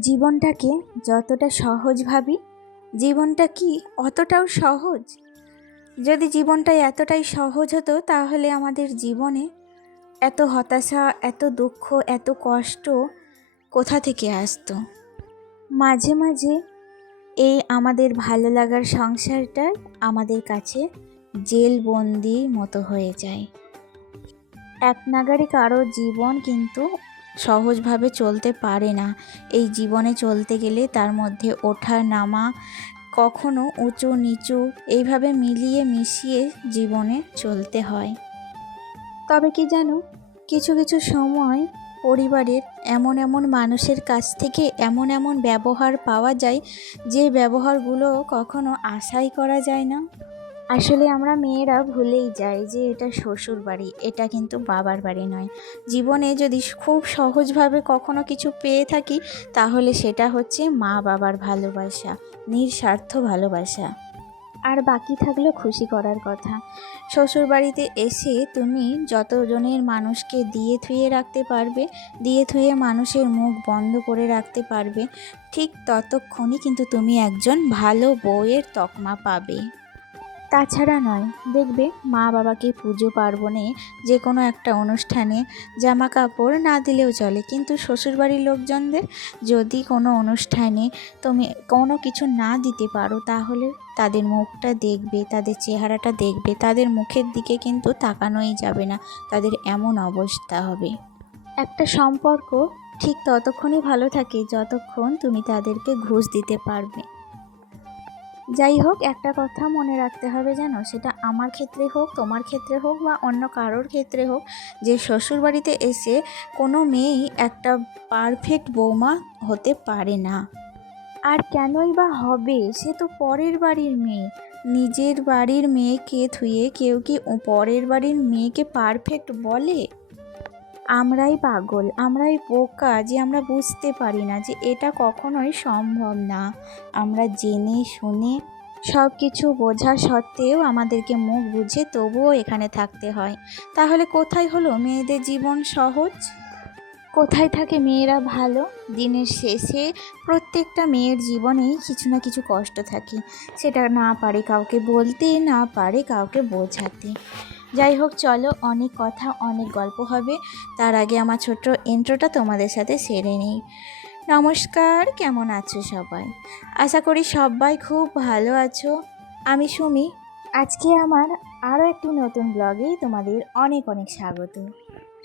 জীবনটাকে যতটা সহজ ভাবি, জীবনটা কি অতটাও সহজ? যদি জীবনটা এতটাই সহজ হতো তাহলে আমাদের জীবনে এত হতাশা, এত দুঃখ, এত কষ্ট কোথা থেকে আসতো? মাঝে মাঝে এই আমাদের ভালো লাগার সংসারটা আমাদের কাছে জেলবন্দির মতো হয়ে যায়। এক নাগাড়ে কারো জীবন কিন্তু সহজভাবে চলতে পারে না। এই জীবনে চলতে গেলে তার মধ্যে ওঠা নামা, কখনো উঁচু নিচু, এইভাবে মিলিয়ে মিশিয়ে জীবনে চলতে হয়। তবে কি জানো, কিছু কিছু সময় পরিবারের এমন এমন মানুষের কাছ থেকে এমন এমন ব্যবহার পাওয়া যায়, যে ব্যবহারগুলো কখনো আশাই করা যায় না। আসলে আমরা মেয়েরা ভুলেই যাই যে এটা শ্বশুর বাড়ি, এটা কিন্তু বাবার বাড়ি নয়। জীবনে যদি খুব সহজভাবে কখনো কিছু পেয়ে থাকি, তাহলে সেটা হচ্ছে মা বাবার ভালোবাসা, নিঃস্বার্থ ভালোবাসা। আর বাকি থাকলো খুশি করার কথা। শ্বশুর বাড়িতে এসে তুমি যতজনের মানুষকে দিয়ে থুয়ে রাখতে পারবে, দিয়ে থুয়ে মানুষের মুখ বন্ধ করে রাখতে পারবে, ঠিক ততক্ষণই কিন্তু তুমি একজন ভালো বউয়ের তকমা পাবে। তাছাড়া নয়, দেখবে মা বাবাকে পুজো পার্বণে যে কোনো একটা অনুষ্ঠানে জামা কাপড় না দিলেও চলে, কিন্তু শ্বশুরবাড়ির লোকজনদের যদি কোনো অনুষ্ঠানে তুমি কোনো কিছু না দিতে পারো, তাহলে তাদের মুখটা দেখবে, তাদের চেহারাটা দেখবে, তাদের মুখের দিকে কিন্তু তাকানোই যাবে না, তাদের এমন অবস্থা হবে। একটা সম্পর্ক ঠিক ততক্ষণই ভালো থাকে যতক্ষণ তুমি তাদেরকে ঘুষ দিতে পারবে। যাই হোক, একটা কথা মনে রাখতে হবে, জানো, সেটা আমার ক্ষেত্রে হোক, তোমার ক্ষেত্রে হোক, বা অন্য কারোর ক্ষেত্রে হোক, যে শ্বশুরবাড়িতে এসে কোনো মেয়েই একটা পারফেক্ট বৌমা হতে পারে না। আর কেনই বা হবে? সে তো পরের বাড়ির মেয়ে। নিজের বাড়ির মেয়েকে থুয়ে কেউ কি পরের বাড়ির মেয়েকে পারফেক্ট বলে? আমরাই পাগল, আমরাই বোকা যে আমরা বুঝতে পারি না যে এটা কখনোই সম্ভব না। আমরা জেনে শুনে সব কিছু বোঝা সত্ত্বেও আমাদেরকে মুখ বুঝে তবুও এখানে থাকতে হয়। তাহলে কোথায় হলো মেয়েদের জীবন সহজ? কোথায় থাকে মেয়েরা ভালো? দিনের শেষে প্রত্যেকটা মেয়ের জীবনেই কিছু না কিছু কষ্ট থাকে, সেটা না পারে কাউকে বলতে, না পারে কাউকে বোঝাতে। যাই হোক, চলো, অনেক কথা অনেক গল্প হবে। তার আগে আমার ছোট্ট ইন্ট্রোটা তোমাদের সাথে সেরে নিই। নমস্কার, কেমন আছো সবাই? আশা করি সবাই খুব ভালো আছো। আমি সুমি। আজকে আমার আরও একটি নতুন ব্লগে তোমাদের অনেক অনেক স্বাগত।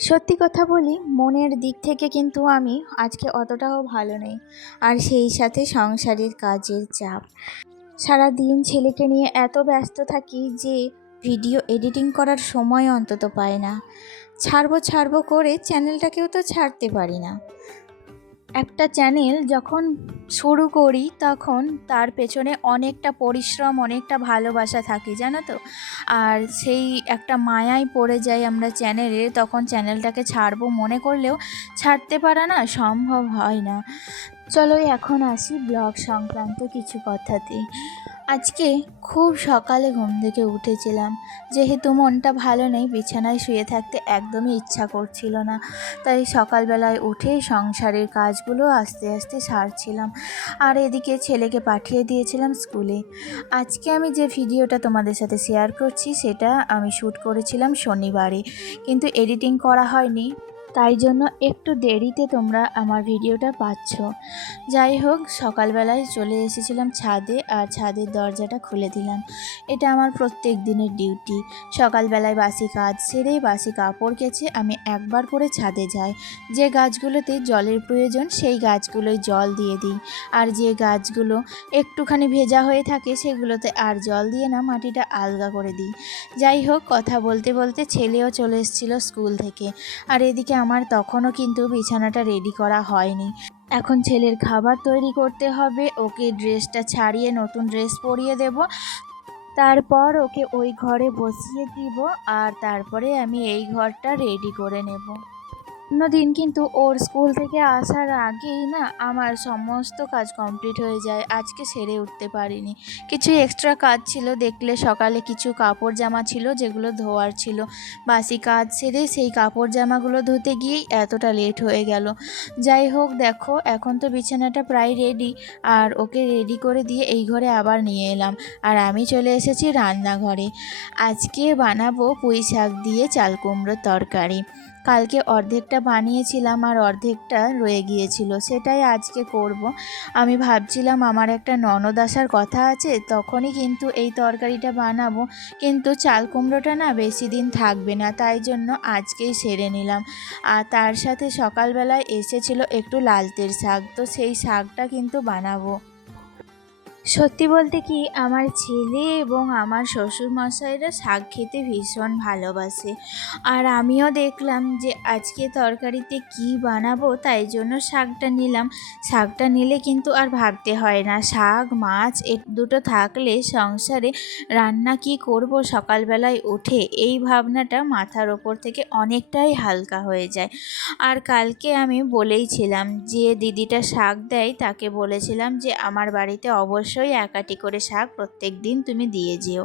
সত্যি কথা বলি, মনের দিক থেকে কিন্তু আমি আজকে অতটাও ভালো নেই। আর সেই সাথে সংসারের কাজের চাপ, সারা দিন ছেলেকে নিয়ে এত ব্যস্ত থাকি যে ভিডিও এডিটিং করার সময় অন্তত পাই না। ছাড়বো করে চ্যানেলটাকেও তো ছাড়তে পারি না। একটা চ্যানেল যখন শুরু করি তখন তার পেছনে অনেকটা পরিশ্রম, অনেকটা ভালোবাসা থাকে, জানো তো। আর সেই একটা মায়ায় পড়ে যাই আমরা চ্যানেলে, তখন চ্যানেলটাকে ছাড়বো মনে করলেও ছাড়তে পারা না, সম্ভব হয় না। চলো এখন আসি ব্লগ সংক্রান্ত কিছু কথাতে। আজকে খুব সকালে ঘুম থেকে উঠেছিলাম, যেহেতু মনটা ভালো নেই, বিছানায় শুয়ে থাকতে একদমই ইচ্ছা করছিল না, তাই সকালবেলায় উঠে সংসারের কাজগুলো আস্তে আস্তে সারছিলাম। আর এদিকে ছেলেকে পাঠিয়ে দিয়েছিলাম স্কুলে। আজকে আমি যে ভিডিওটা তোমাদের সাথে শেয়ার করছি সেটা আমি শ্যুট করেছিলাম শনিবারে, কিন্তু এডিটিং করা হয়নি, তাই জন্য একটু দেরিতে তোমরা আমার ভিডিওটা পাচ্ছ। যাই হোক, সকালবেলায় চলে এসেছিলাম ছাদে, আর ছাদের দরজাটা খুলে দিলাম। এটা আমার প্রত্যেক দিনের ডিউটি। সকালবেলায় বাসি কাজ সেরে বাসি কাপড় কেচে আমি একবার করে ছাদে যাই। যে গাছগুলোতে জলের প্রয়োজন সেই গাছগুলোয় জল দিয়ে দিই, আর যে গাছগুলো একটুখানি ভেজা হয়ে থাকে সেগুলোতে আর জল দিয়ে না, মাটিটা আলগা করে দিই। যাই হোক, কথা বলতে বলতে ছেলেও চলে এসেছিল স্কুল থেকে। আর এদিকে আমার তখনও কিন্তু বিছানাটা রেডি করা হয়নি। এখন ছেলের খাবার তৈরি করতে হবে, ওকে ড্রেসটা ছাড়িয়ে নতুন ড্রেস পরিয়ে দেব, তারপর ওকে ওই ঘরে বসিয়ে দিব, আর তারপরে আমি এই ঘরটা রেডি করে নেব। অন্যদিন কিন্তু ওর স্কুল থেকে আসার আগেই না আমার সমস্ত কাজ কমপ্লিট হয়ে যায়। আজকে সেরে উঠতে পারিনি, কিছু এক্সট্রা কাজ ছিল। দেখলে সকালে কিছু কাপড় জামা ছিল যেগুলো ধোয়ার ছিল, বাসি কাজ সেরে সেই কাপড় জামাগুলো ধুতে গিয়েই এতটা লেট হয়ে গেল। যাই হোক, দেখো এখন তো বিছানাটা প্রায় রেডি, আর ওকে রেডি করে দিয়ে এই ঘরে আবার নিয়ে এলাম। আর আমি চলে এসেছি রান্নাঘরে। আজকে বানাবো পুঁই শাক দিয়ে চাল কুমড়োর তরকারি। কালকে অর্ধেকটা বানিয়েছিলাম আর অর্ধেকটা রয়ে গিয়েছিল, সেটাই আজকে করব। আমি ভাবছিলাম আমার একটা ননদ আসার কথা আছে, তখনই কিন্তু এই তরকারিটা বানাবো। কিন্তু চাল কুমড়োটা না বেশি দিন থাকবে না, তাই জন্য আজকেই সেরে নিলাম। আর তার সাথে সকালবেলায় এসেছিল একটু লালতের শাক, তো সেই শাকটা কিন্তু বানাবো। সত্যি বলতে কি, আমার ছেলে এবং আমার শ্বশুরমশাইরা শাক খেতে ভীষণ ভালোবাসে। আর আমিও দেখলাম যে আজকে তরকারিতে কি বানাবো, তাই জন্য শাকটা নিলাম। শাকটা নিলে কিন্তু আর ভাবতে হয় না, শাক মাছ দুটো থাকলে সংসারে রান্না কি করব সকালবেলায় উঠে, এই ভাবনাটা মাথার ওপর থেকে অনেকটাই হালকা হয়ে যায়। আর কালকে আমি বলেইছিলাম, যে দিদিটা শাক দেয় তাকে বলেছিলাম যে আমার বাড়িতে অবশ্যই একাটি করে শাক প্রত্যেক দিন তুমি দিয়ে যেও।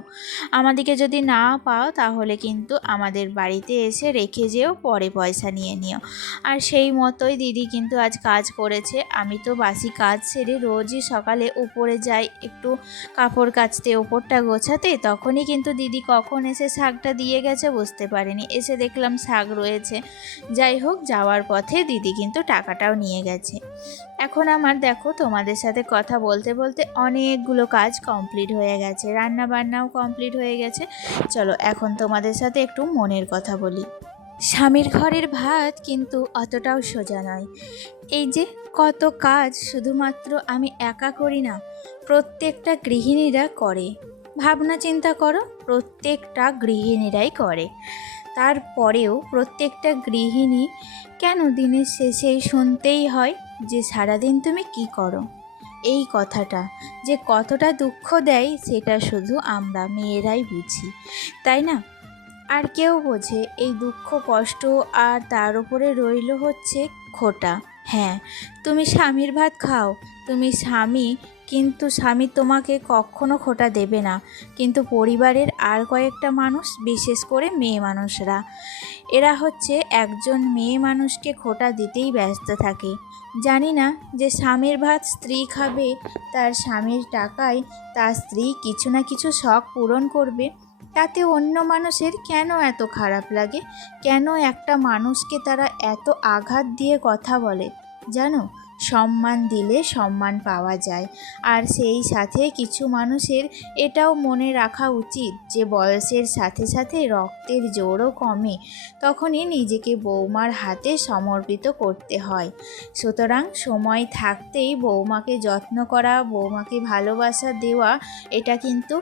আমাদেরকে যদি না পাও তাহলে কিন্তু আমাদের বাড়িতে এসে রেখে যেও, পরে পয়সা নিয়ে নিও। আর সেই মতোই দিদি কিন্তু আজ কাজ করেছে। আমি তো বাসি কাজ সেরে রোজই সকালে উপরে যাই একটু কাপড় কাচতে, ওপরটা গোছাতে, তখনই কিন্তু দিদি কখন এসে শাকটা দিয়ে গেছে বুঝতে পারিনি। এসে দেখলাম শাক রয়েছে। যাই হোক, যাওয়ার পথে দিদি কিন্তু টাকাটাও নিয়ে গেছে। এখন আমার দেখো তোমাদের সাথে কথা বলতে বলতে অনেকগুলো কাজ কমপ্লিট হয়ে গেছে, রান্না বান্নাও কমপ্লিট হয়ে গেছে। চলো এখন তোমাদের সাথে একটু মনের কথা বলি। স্বামীর ঘরের ভাত কিন্তু অতটাও সোজা নয়। এই যে কত কাজ শুধুমাত্র আমি একা করি না, প্রত্যেকটা গৃহিণীরা করে। ভাবনা চিন্তা করো, প্রত্যেকটা গৃহিণীরাই করে। তারপরেও প্রত্যেকটা গৃহিণী কেন দিনের শেষেই শুনতেই হয় যে সারাদিন তুমি কি করো? এই কথাটা যে কতটা দুঃখ দেয় সেটা শুধু আমরা মেয়েরাই বুঝি, তাই না? আর কেউ বোঝে এই দুঃখ কষ্ট। আর তার উপরে রইল হচ্ছে খোটা। হ্যাঁ, তুমি স্বামীর ভাত খাও, তুমি স্বামী, কিন্তু স্বামী তোমাকে কখনো খোটা দেবে না। কিন্তু পরিবারের আর কয়েকটা মানুষ, বিশেষ করে মেয়ে মানুষরা, এরা হচ্ছে একজন মেয়ে মানুষকে খোটা দিতেই ব্যস্ত থাকে। জানি না যে স্বামীর ভাত স্ত্রী খাবে, তার স্বামীর টাকায় তার স্ত্রী কিছু না কিছু শখ পূরণ করবে, তাতে অন্য মানুষের কেন এত খারাপ লাগে? কেন একটা মানুষকে তারা এত আঘাত দিয়ে কথা বলে? জানো, সম্মান দিলে সম্মান পাওয়া যায়। আর সেই সাথে কিছু মানুষের এটাও মনে রাখা উচিত যে বয়সের সাথে সাথে রক্তের জোরও কমে, তখনই নিজেকে বৌমার হাতে সমর্পিত করতে হয়। সুতরাং সময় থাকতেই বৌমাকে যত্ন করা, বৌমাকে ভালোবাসা দেওয়া, এটা কিন্তু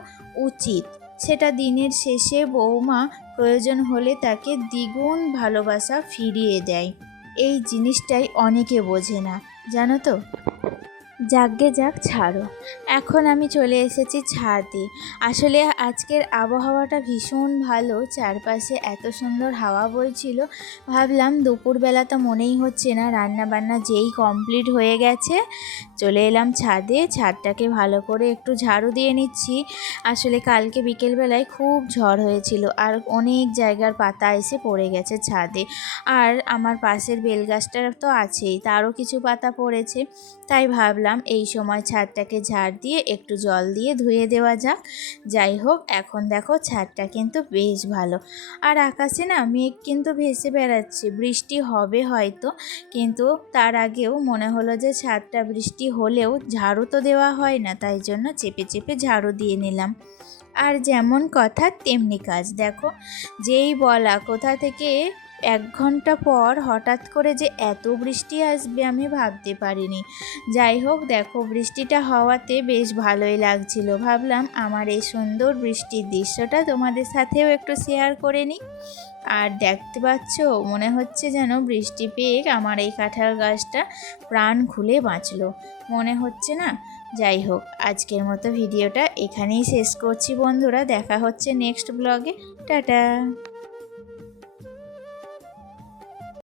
উচিত। সেটা দিনের শেষে বৌমা প্রয়োজন হলে তাকে দ্বিগুণ ভালোবাসা ফিরিয়ে দেয়। এই জিনিসটাই অনেকে বোঝে না, জানো তো। যাকগে যাক, ছাড়ো। এখন আমি চলে এসেছি ছাদে। আসলে আজকের আবহাওয়াটা ভীষণ ভালো, চারপাশে এত সুন্দর হাওয়া বইছিল। ভাবলাম দুপুরবেলা তো মনেই হচ্ছে না, রান্না বান্না যেই কমপ্লিট হয়ে গেছে চলে এলাম ছাদে। ছাদটাকে ভালো করে একটু ঝাড়ু দিয়ে নিচ্ছি। আসলে কালকে বিকেলবেলায় খুব ঝড় হয়েছিল, আর অনেক জায়গার পাতা এসে পড়ে গেছে ছাদে। আর আমার পাশের বেলগাছটা তো আছেই, তারও কিছু পাতা পড়েছে। তাই ভাবলাম এই সময় ছাদটাকে ঝাড় দিয়ে একটু জল দিয়ে ধুয়ে দেওয়া যাক। যাই হোক, এখন দেখো ছাদটা কিন্তু বেশ ভালো। আর আকাশে না মেঘ কিন্তু ভেসে বেড়াচ্ছে, বৃষ্টি হবে হয়তো। কিন্তু তার আগেও মনে হলো যে ছাদটা বৃষ্টি হলেও ঝাড়ু তো দেওয়া হয় না, তাই জন্য চেপে চেপে ঝাড়ু দিয়ে নিলাম। আর যেমন কথা তেমনি কাজ। দেখো, যেই বলা কোথা থেকে 1 ঘন্টা পর হঠাৎ করে যে এত বৃষ্টি আসবে আমি ভাবতে পারিনি। যাই হোক, দেখো বৃষ্টিটা হওয়াতে বেশ ভালোই লাগছিল। ভাবলাম আমার এই সুন্দর বৃষ্টির দৃশ্যটা তোমাদের সাথেও একটু শেয়ার করে নিই। আর দেখতে পাচ্ছ, মনে হচ্ছে যেন বৃষ্টি পেয়ে আমার এই কাঁঠাল গাছটা প্রাণ খুলে বাঁচলো, মনে হচ্ছে না? যাই হোক, আজকের মতো ভিডিওটা এখানেই শেষ করছি বন্ধুরা। দেখা হচ্ছে নেক্সট ব্লগে। টাটা।